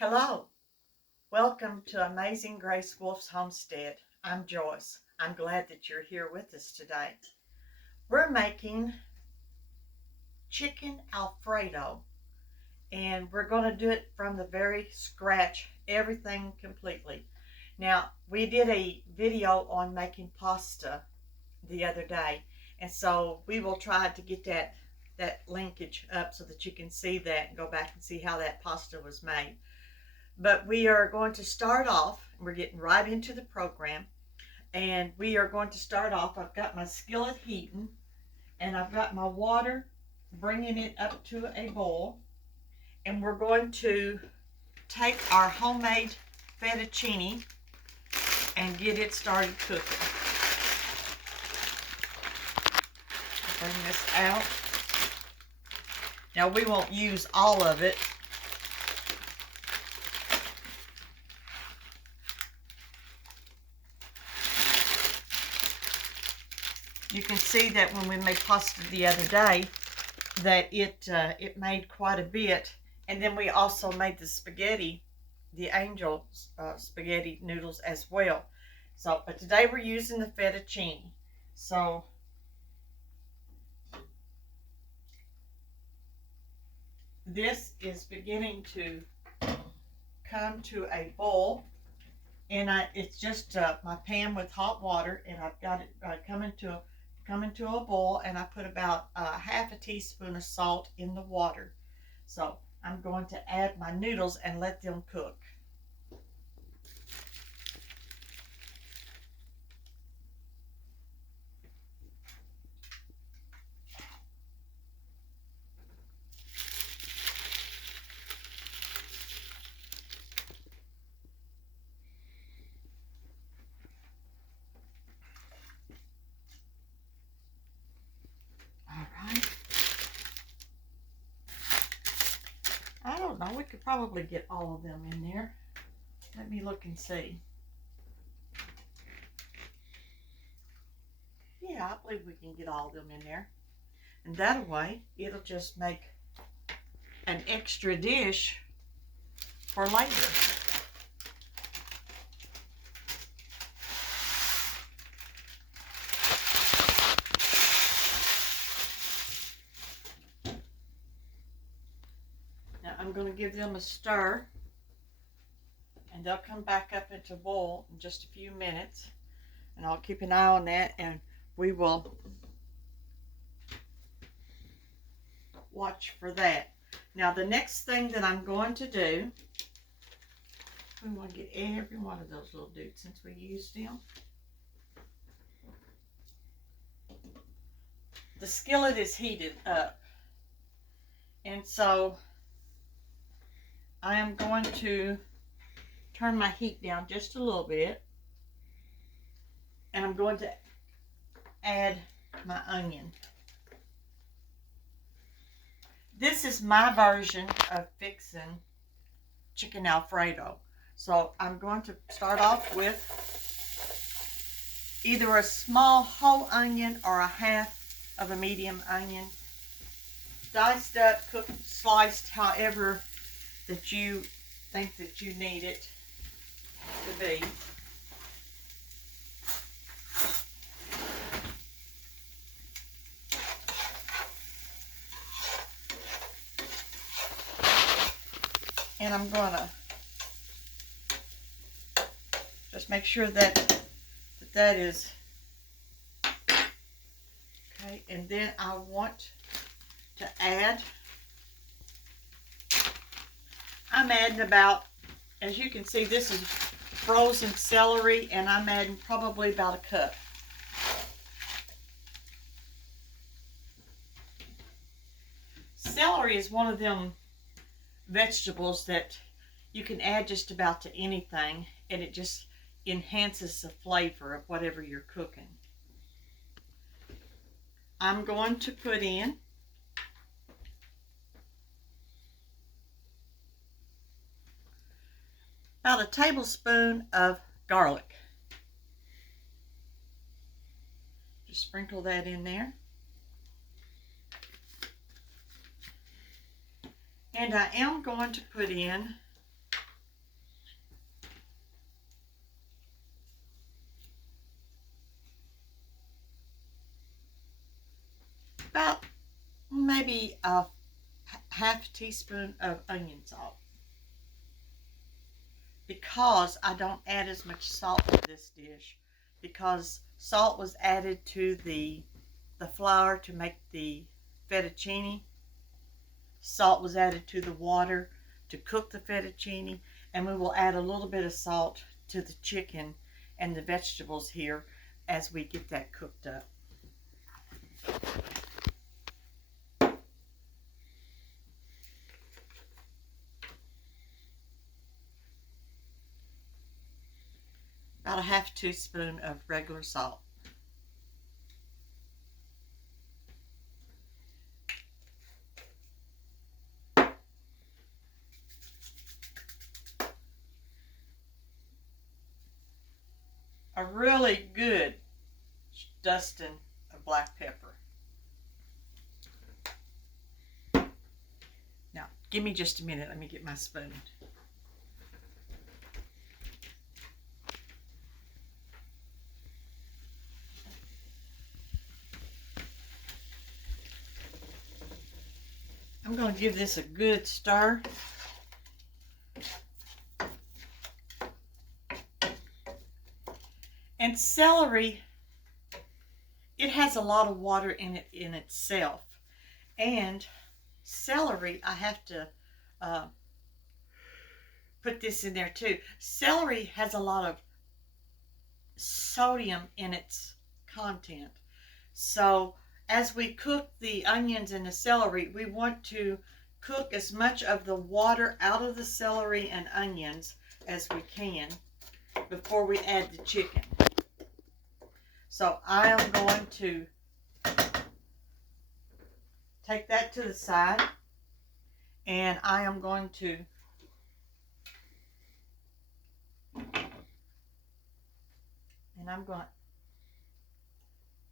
Hello, welcome to Amazing Grace Wolf's Homestead. I'm Joyce. I'm glad that you're here with us today. We're making chicken Alfredo, and we're going to do it from the very scratch, everything completely. Now, we did a video on making pasta the other day, and so we will try to get that linkage up so that you can see that and go back and see how that pasta was made. But we are going to start off, we're getting right into the program, and we are going to start off. I've got my skillet heating, and I've got my water, bringing it up to a boil, and we're going to take our homemade fettuccine and get it started cooking. Bring this out. Now we won't use all of it. You can see that when we made pasta the other day that it made quite a bit, and then we also made the spaghetti, the angel spaghetti noodles as well. So, but today we're using the fettuccine. So this is beginning to come to a boil, and it's just my pan with hot water, and I've got it coming to a boil, and I put about half a teaspoon of salt in the water. So I'm going to add my noodles and let them cook. I don't know, we could probably get all of them in there. Let me look and see. Yeah, I believe we can get all of them in there. And that way, it'll just make an extra dish for later. Now I'm going to give them a stir, and they'll come back up into boil in just a few minutes, and I'll keep an eye on that, and we will watch for that. Now the next thing that I'm going to do, we want to get every one of those little dudes since we used them. The skillet is heated up, and so I am going to turn my heat down just a little bit, and I'm going to add my onion. This is my version of fixing chicken Alfredo. So I'm going to start off with either a small whole onion or a half of a medium onion, diced up, cooked, sliced, however that you think that you need it to be. And I'm gonna just make sure that is okay. And then I want to add, I'm adding about, as you can see, this is frozen celery, and I'm adding probably about a cup. Celery is one of them vegetables that you can add just about to anything, and it just enhances the flavor of whatever you're cooking. I'm going to put in about a tablespoon of garlic. Just sprinkle that in there. And I am going to put in maybe a half teaspoon of onion salt, because I don't add as much salt to this dish, because salt was added to the flour to make the fettuccine. Salt was added to the water to cook the fettuccine, and we will add a little bit of salt to the chicken and the vegetables here as we get that cooked up. About a half teaspoon of regular salt. A really good dusting of black pepper. Now, give me just a minute. Let me get my spoon. I'm going to give this a good stir. And celery, it has a lot of water in it in itself. And celery, I have to put this in there too. Celery has a lot of sodium in its content. So as we cook the onions and the celery, we want to cook as much of the water out of the celery and onions as we can before we add the chicken. So I am going to take that to the side, and I am going to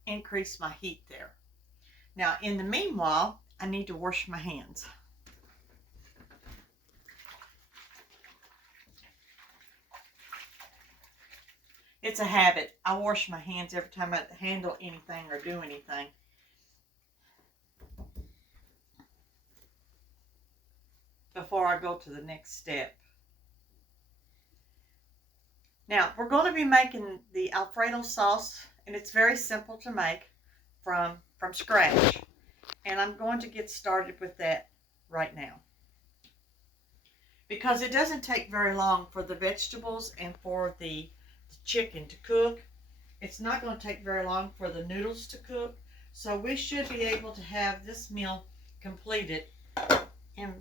increase my heat there. Now, in the meanwhile, I need to wash my hands. It's a habit. I wash my hands every time I handle anything or do anything. Before I go to the next step. Now, we're going to be making the Alfredo sauce, and it's very simple to make from scratch. And I'm going to get started with that right now, because it doesn't take very long for the vegetables and for the chicken to cook. It's not going to take very long for the noodles to cook. So we should be able to have this meal completed in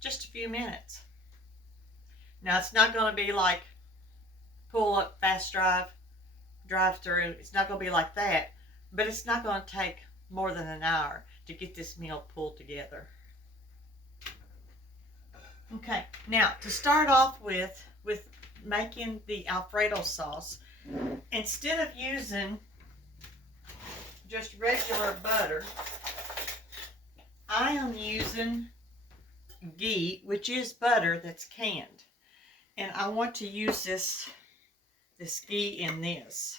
just a few minutes. Now, it's not going to be like pull up, fast drive through. It's not going to be like that, but it's not going to take more than an hour to get this meal pulled together. Okay, now to start off with making the Alfredo sauce, instead of using just regular butter, I am using ghee, which is butter that's canned. And I want to use this ghee in this.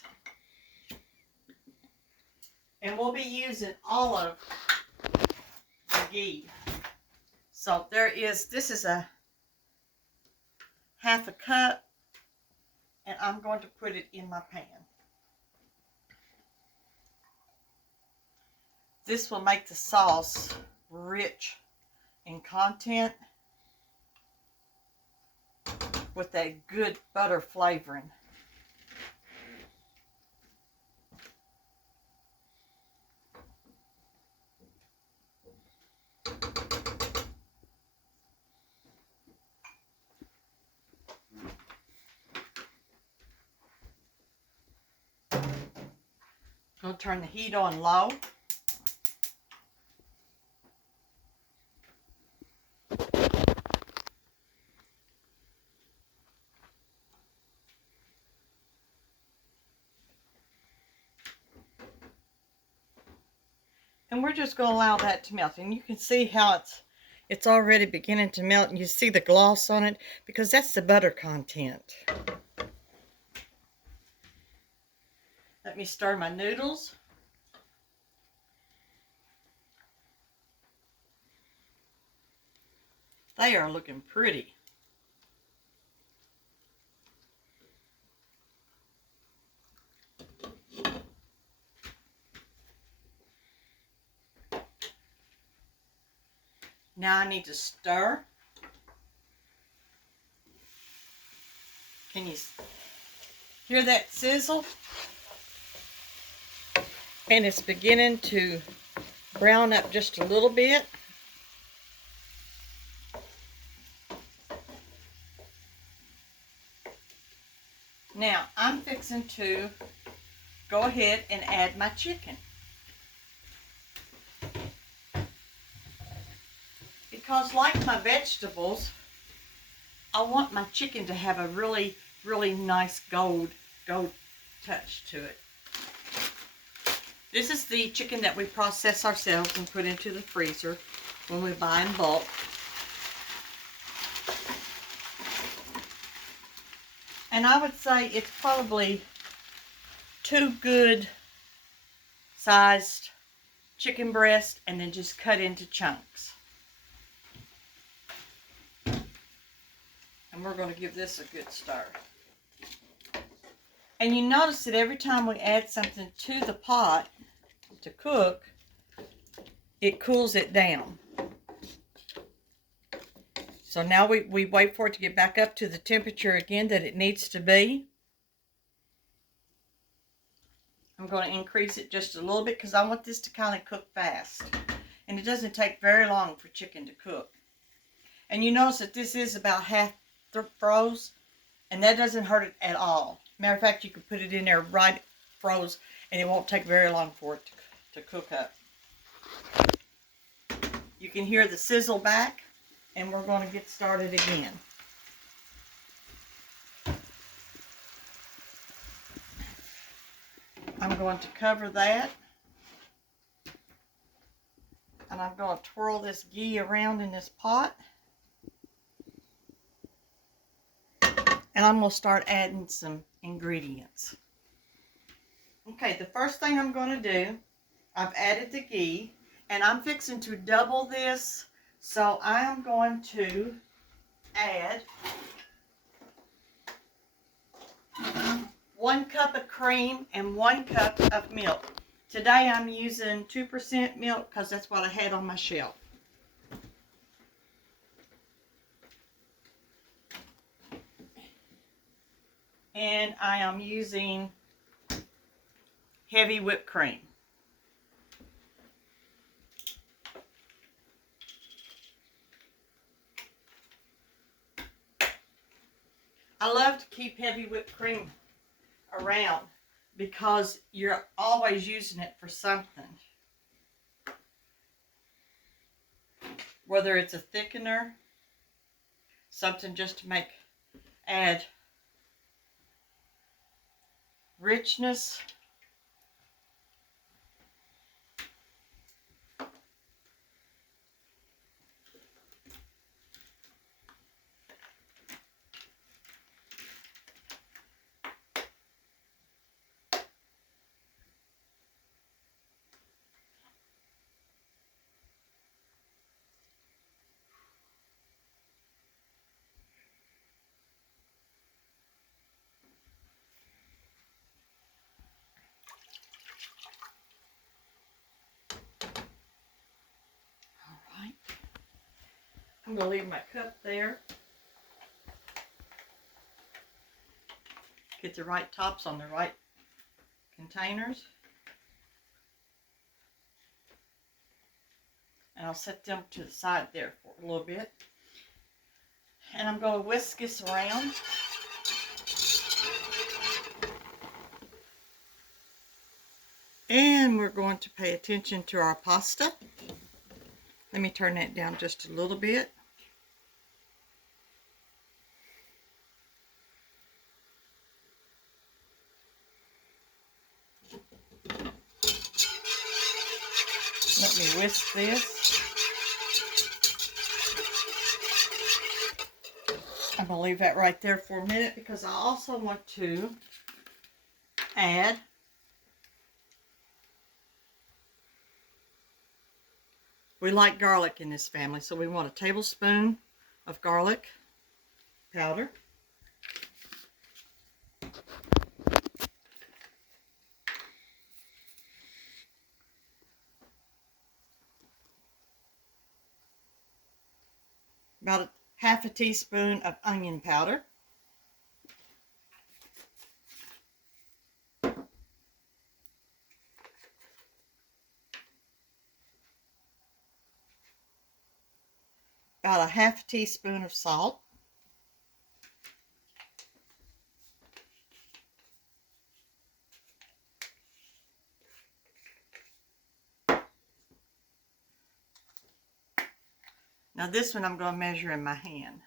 And we'll be using all of the ghee. So this is a half a cup, and I'm going to put it in my pan. This will make the sauce rich in content with a good butter flavoring. I'm going to turn the heat on low. And we're just going to allow that to melt. And you can see how it's already beginning to melt. And you see the gloss on it, because that's the butter content. Let me stir my noodles. They are looking pretty. Now I need to stir. Can you hear that sizzle? And it's beginning to brown up just a little bit. Now I'm fixing to go ahead and add my chicken. Because like my vegetables, I want my chicken to have a really, really nice gold touch to it. This is the chicken that we process ourselves and put into the freezer when we buy in bulk. And I would say it's probably 2 good sized chicken breasts and then just cut into chunks. And we're going to give this a good stir. And you notice that every time we add something to the pot to cook, it cools it down. So now we wait for it to get back up to the temperature again that it needs to be. I'm going to increase it just a little bit because I want this to kind of cook fast. And it doesn't take very long for chicken to cook. And you notice that this is about half froze, and that doesn't hurt it at all. Matter of fact, you can put it in there right froze, and it won't take very long for it to cook up. You can hear the sizzle back, and we're going to get started again. I'm going to cover that, and I'm going to twirl this ghee around in this pot. And I'm going to start adding some ingredients. Okay, the first thing I'm going to do, I've added the ghee, and I'm fixing to double this, so I am going to add 1 cup of cream and 1 cup of milk. Today I'm using 2% milk because that's what I had on my shelf. And I am using heavy whipped cream. I love to keep heavy whipped cream around because you're always using it for something. Whether it's a thickener, something just to add richness. I'm going to leave my cup there. Get the right tops on the right containers. And I'll set them to the side there for a little bit. And I'm going to whisk this around. And we're going to pay attention to our pasta. Let me turn that down just a little bit. Let me whisk this. I'm going to leave that right there for a minute because I also want to add we like garlic in this family, so we want a tablespoon of garlic powder. About a half a teaspoon of onion powder. About a half a teaspoon of salt. Now this one I'm going to measure in my hand.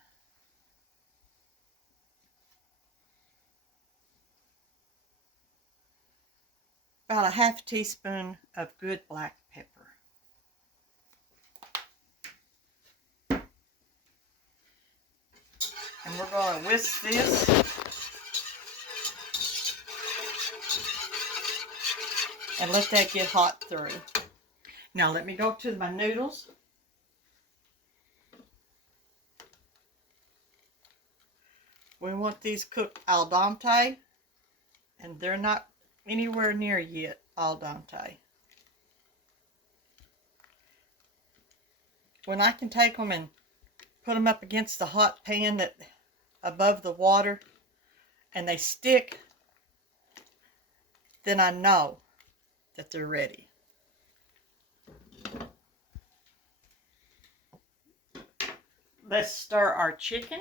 About a half teaspoon of good black pepper. And we're going to whisk this. And let that get hot through. Now let me go to my noodles. We want these cooked al dente. And they're not anywhere near yet al dente. When I can take them and put them up against the hot pan that above the water and they stick, then I know that they're ready. Let's stir our chicken.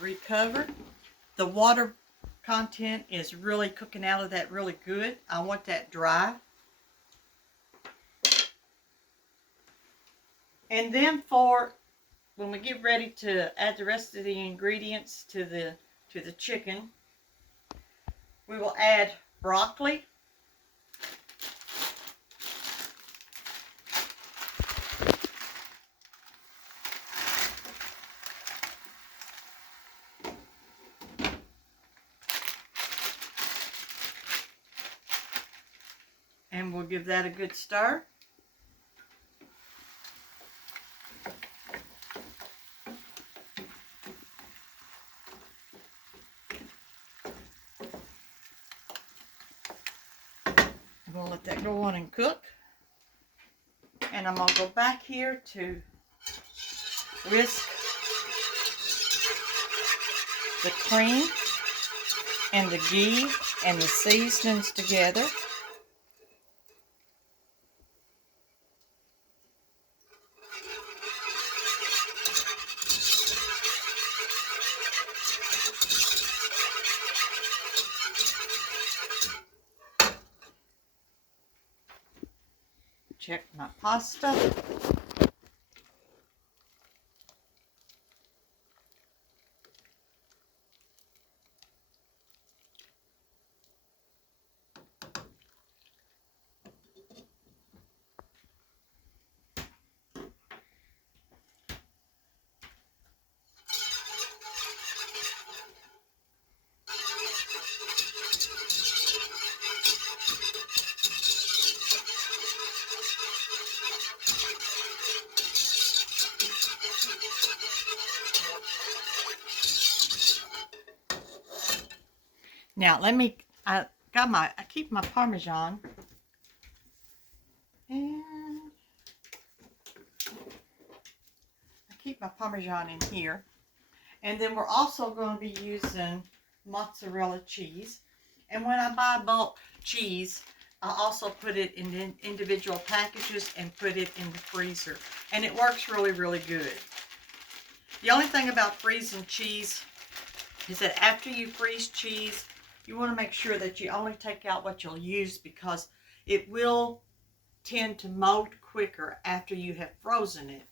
Recover. The water content is really cooking out of that really good. I want that dry. And then for when we get ready to add the rest of the ingredients to the chicken, we will add broccoli. And we'll give that a good stir. I'm going to let that go on and cook. And I'm going to go back here to whisk the cream and the ghee and the seasonings together. Check my pasta. Now I keep my Parmesan, and I keep my Parmesan in here. And then we're also going to be using mozzarella cheese. And when I buy bulk cheese, I also put it in individual packages and put it in the freezer. And it works really, really good. The only thing about freezing cheese is that after you freeze cheese, you want to make sure that you only take out what you'll use, because it will tend to mold quicker after you have frozen it.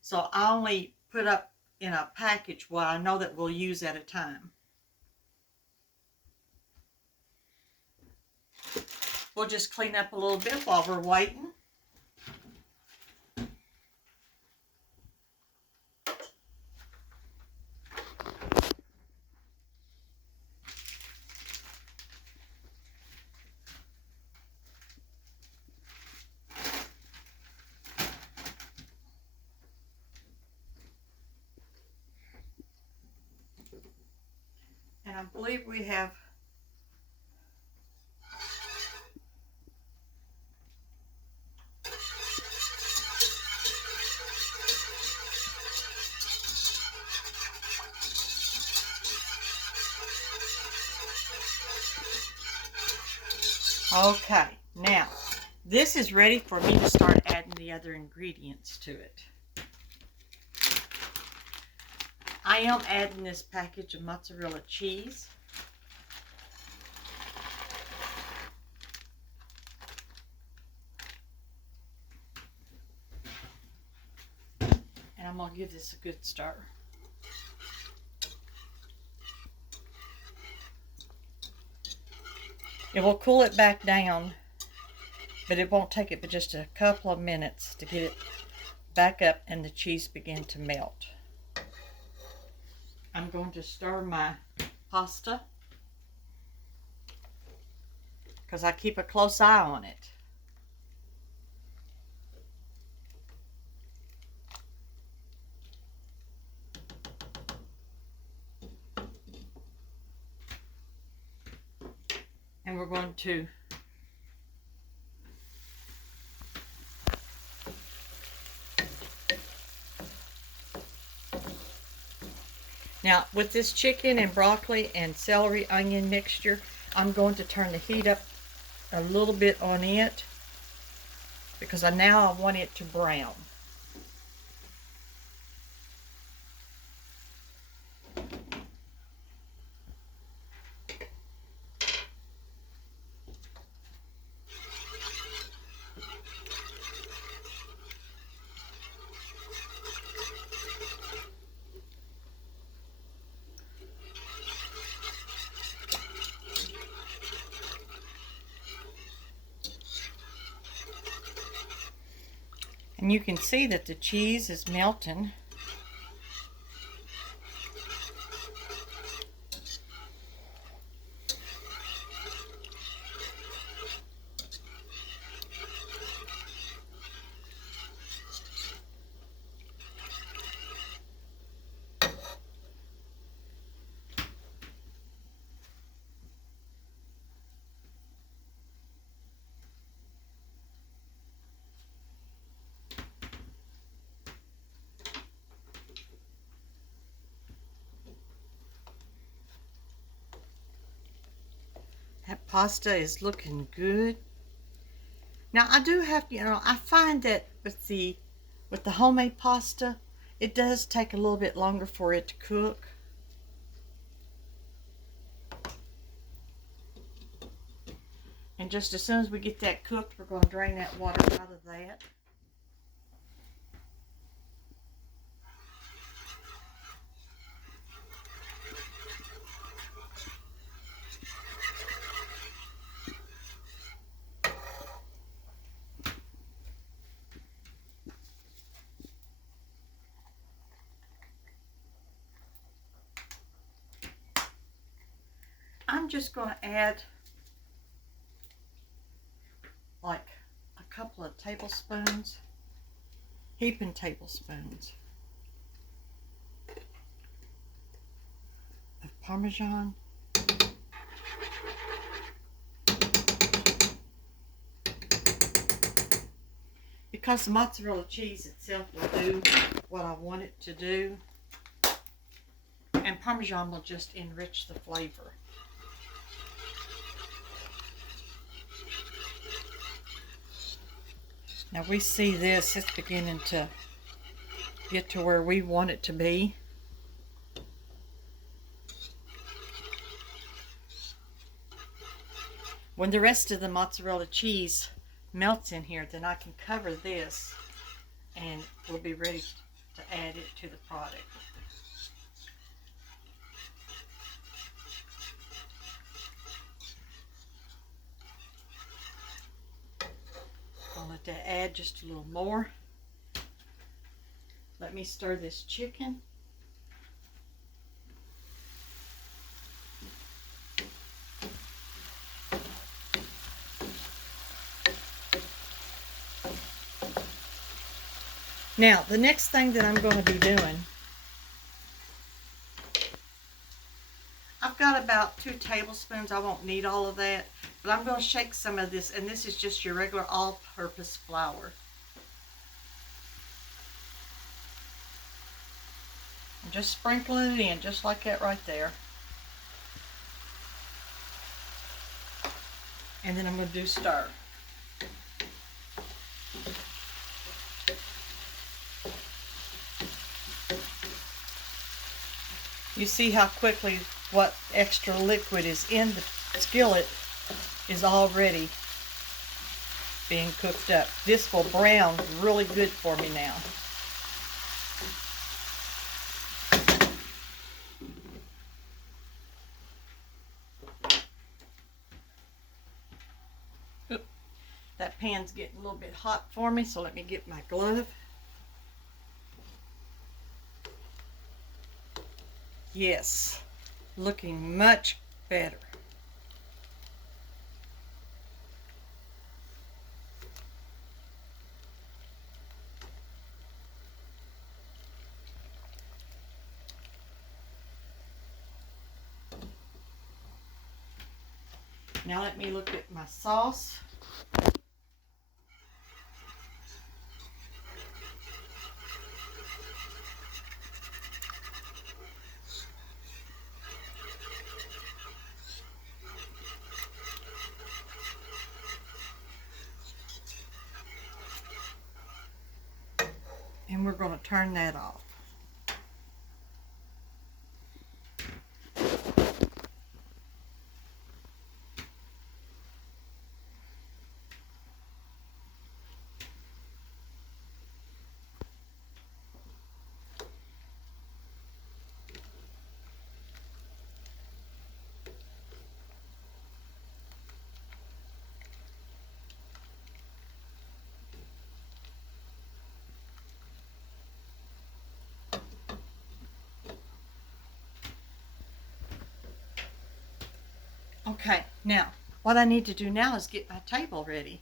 So I only put up in a package what I know that we'll use at a time. We'll just clean up a little bit while we're waiting. And I believe we have okay, now this is ready for me to start adding the other ingredients to it. I am adding this package of mozzarella cheese. And I'm going to give this a good stir. It will cool it back down, but it won't take it but just a couple of minutes to get it back up and the cheese begin to melt. I'm going to stir my pasta because I keep a close eye on it. And we're going to now with this chicken and broccoli and celery onion mixture, I'm going to turn the heat up a little bit on it because now I want it to brown. And you can see that the cheese is melting. That pasta is looking good. Now I do have, I find that with the homemade pasta, it does take a little bit longer for it to cook. And just as soon as we get that cooked, we're going to drain that water out of that. I'm just going to add like a couple of tablespoons, heaping tablespoons of Parmesan. Because the mozzarella cheese itself will do what I want it to do, and Parmesan will just enrich the flavor. Now we see this, it's beginning to get to where we want it to be. When the rest of the mozzarella cheese melts in here, then I can cover this and we'll be ready to add it to the product. I'll let that add just a little more. Let me stir this chicken. Now, the next thing that I'm going to be doing, I've got 2 tablespoons. I won't need all of that, but I'm going to shake some of this, and this is just your regular all-purpose flour. I'm just sprinkling it in, just like that right there. And then I'm going to do stir. You see how quickly what extra liquid is in the skillet is already being cooked up. This will brown really good for me now. Oop. That pan's getting a little bit hot for me, so let me get my glove. Yes, looking much better. Now let me look at my sauce. And we're going to turn that off. Okay, now what I need to do now is get my table ready.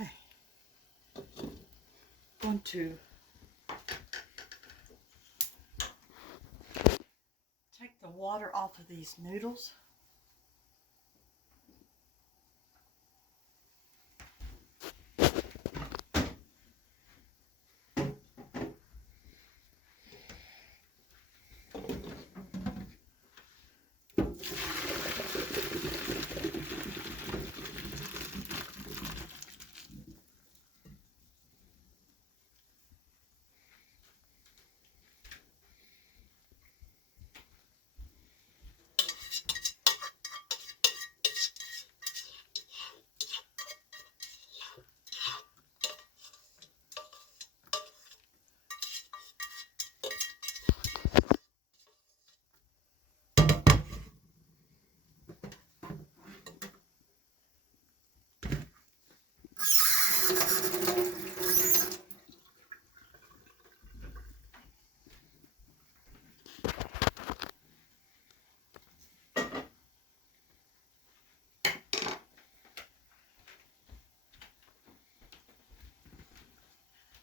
Okay, going to take the water off of these noodles.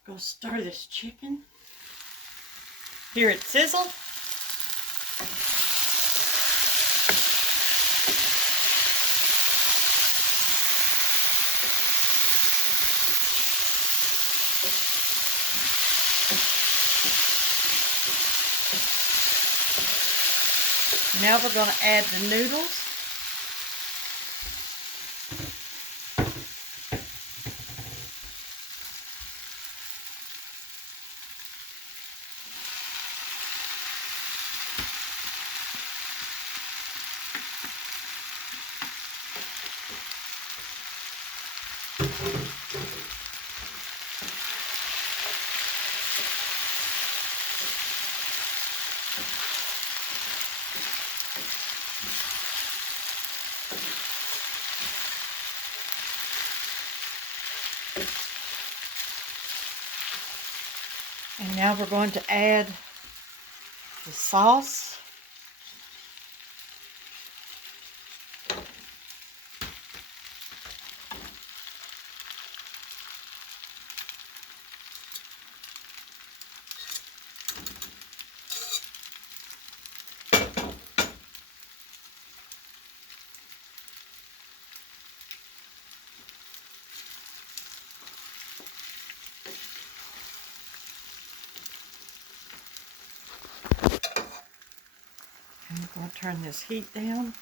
Go stir this chicken. Hear it sizzle. Now we're going to add the noodles. And now we're going to add the sauce. And I'm going to turn this heat down.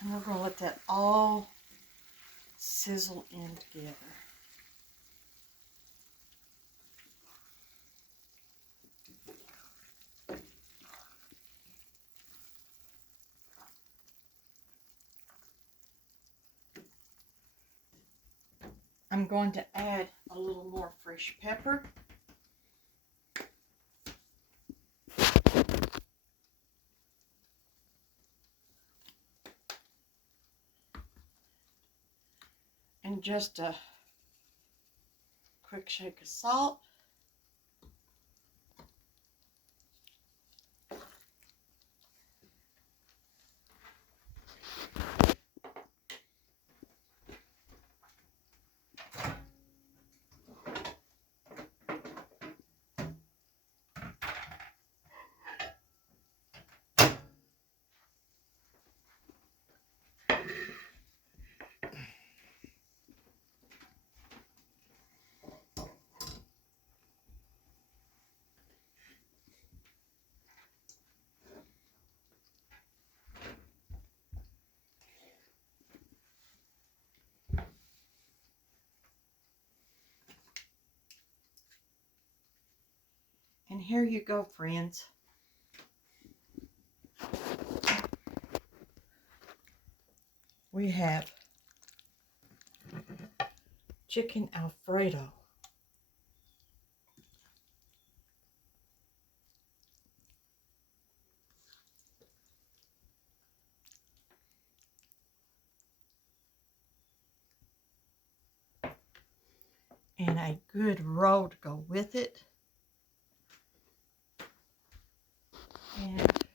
And we're going to let that all sizzle in together. I'm going to add a little more fresh pepper. And just a quick shake of salt. And here you go, friends. We have chicken Alfredo. And a good roll to go with it. And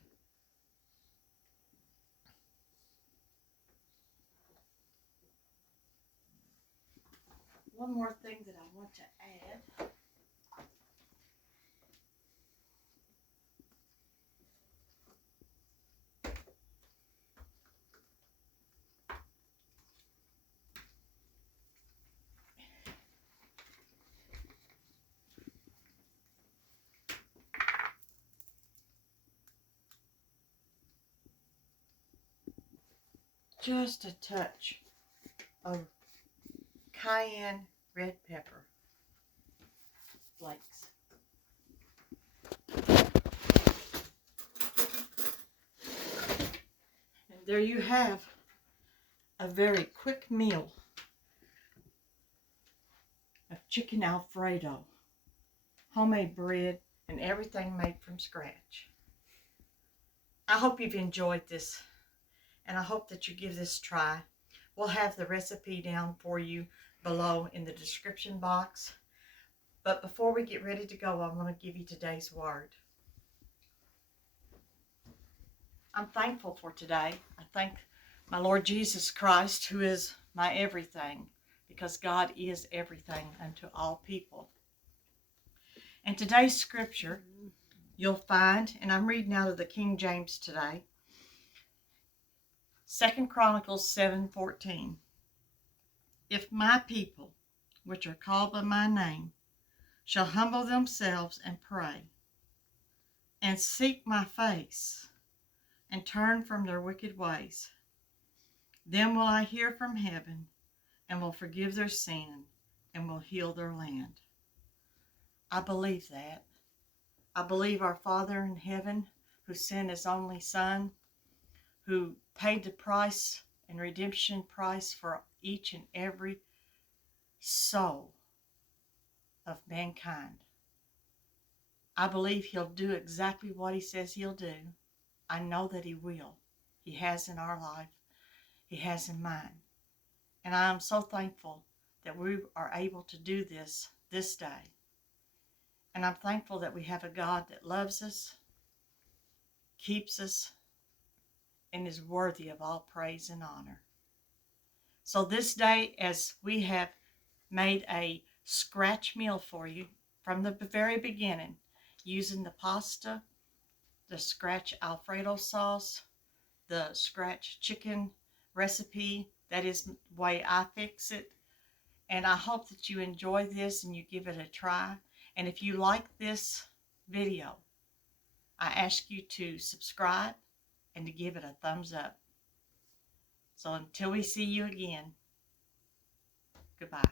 one more thing that I want to add. Just a touch of cayenne red pepper flakes. And there you have a very quick meal of chicken Alfredo, homemade bread, and everything made from scratch. I hope you've enjoyed this, and I hope that you give this a try. We'll have the recipe down for you below in the description box. But before we get ready to go, I want to give you today's word. I'm thankful for today. I thank my Lord Jesus Christ, who is my everything. because God is everything unto all people. And today's scripture you'll find, and I'm reading out of the King James today, 2 Chronicles 7:14. If my people, which are called by my name, shall humble themselves and pray, and seek my face, and turn from their wicked ways, then will I hear from heaven, and will forgive their sin, and will heal their land. I believe that. I believe our Father in heaven, who sent his only Son, who paid the price and redemption price for each and every soul of mankind. I believe he'll do exactly what he says he'll do. I know that he will. He has in our life. He has in mine. And I am so thankful that we are able to do this day. And I'm thankful that we have a God that loves us, keeps us, and is worthy of all praise and honor. So this day, as we have made a scratch meal for you from the very beginning, using the pasta, the scratch Alfredo sauce, the scratch chicken recipe, that is the way I fix it. And I hope that you enjoy this and you give it a try. And if you like this video, I ask you to subscribe and to give it a thumbs up. So until we see you again, goodbye.